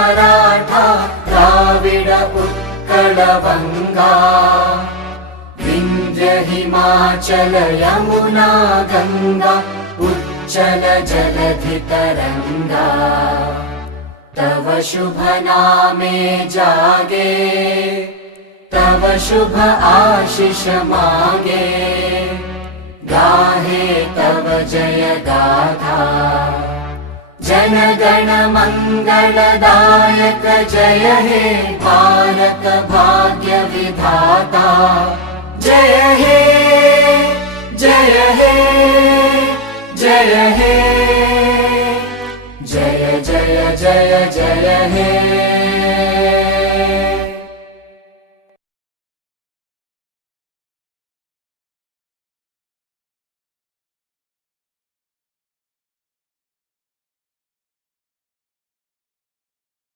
मराठा द्राविड उत्कल वंगा विंध्य हिमाचल यमुना गंगा उच्चल जलधि तरंगा तव शुभ नामे जागे तव शुभ आशीष मांगे गाहे तव जय गाथा जन गण मंगलदायक जय हे भारत भाग्य विधाता जय हे जय हे जय हे जय जय जय जय हे।